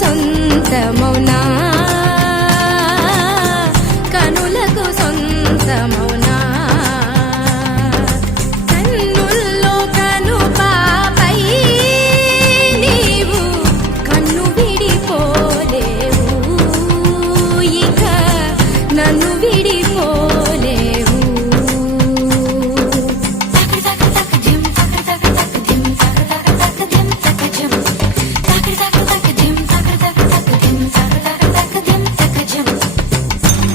సొంతమౌనా కనులకు సొంతమౌనా కన్నుల్లో కను పాపై నీవు కన్ను విడిపోలేవు ఇక నన్ను విడి